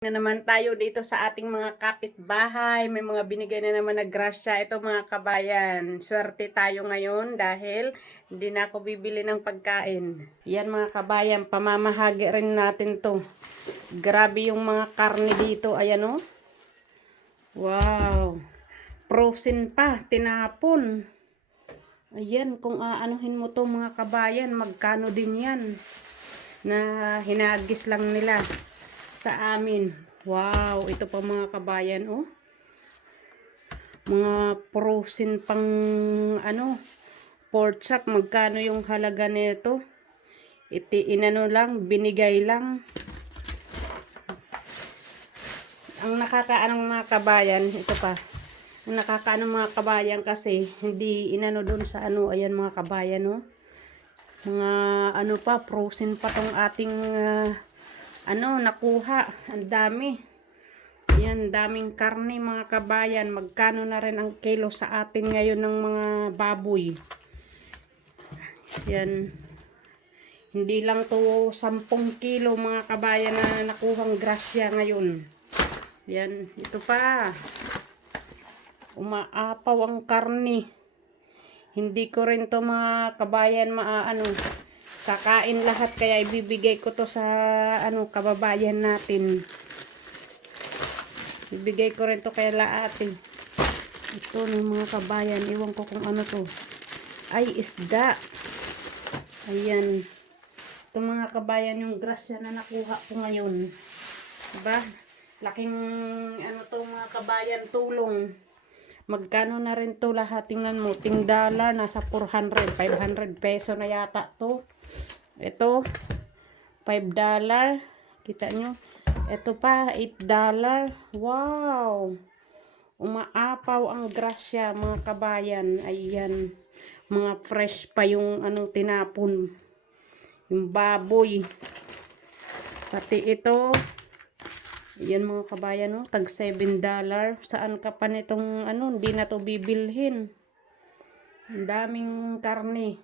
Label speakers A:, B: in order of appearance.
A: na naman tayo dito sa ating mga kapitbahay. May mga binigay na naman na grasya. Ito mga kabayan. Swerte tayo ngayon dahil hindi na ako bibili ng pagkain. Yan mga kabayan, pamamahagi rin natin to. Grabe yung mga karne dito. Ayan o. Wow. Frozen pa. Tinapon. Ayan, kung aanuhin mo to mga kabayan, magkano din yan na hinagis lang nila sa amin. Wow, ito pa mga kabayan, oh. Mga frozen pang, ano, pork chop. Magkano yung halaga nito? Iti, inano lang, binigay lang. Ang nakakaanong mga kabayan, ito pa. Ang nakakaanong mga kabayan kasi, hindi inano doon sa ano, ayan mga kabayan, oh. Mga, ano pa, frozen pa tong ating, ah, ano, nakuha. Ang dami. Yan, daming karne mga kabayan. Magkano na rin ang kilo sa atin ngayon ng mga baboy. Yan. Hindi lang to 10 kilo mga kabayan na nakuhang grasya ngayon. Yan, ito pa. Umaapaw ang karne. Hindi ko rin to mga kabayan maaano kakain lahat kaya ibibigay ko to sa ano kababayan natin. Ibigay ko rin to kay laate ito ng mga kabayan iwan ko kung ano to. Ay isda. Ayan. Ito mga kabayan yung grasya na nakuha ko ngayon. Diba? Laking ano to mga kabayan tulong Magkano na rin to lahat? Tingnan mo, ting dollar, nasa 400, 500 peso na yata to. Ito, 5 dollar. Kita nyo? Ito pa, 8 dollar. Wow! Umaapaw ang grasya, mga kabayan. Ayan. Mga fresh pa yung anong tinapon. Yung baboy. Pati ito, yan mga kabayan, no? tag 7 dollar. Saan ka pa nitong ano, hindi na to bibilhin. Ang daming karne.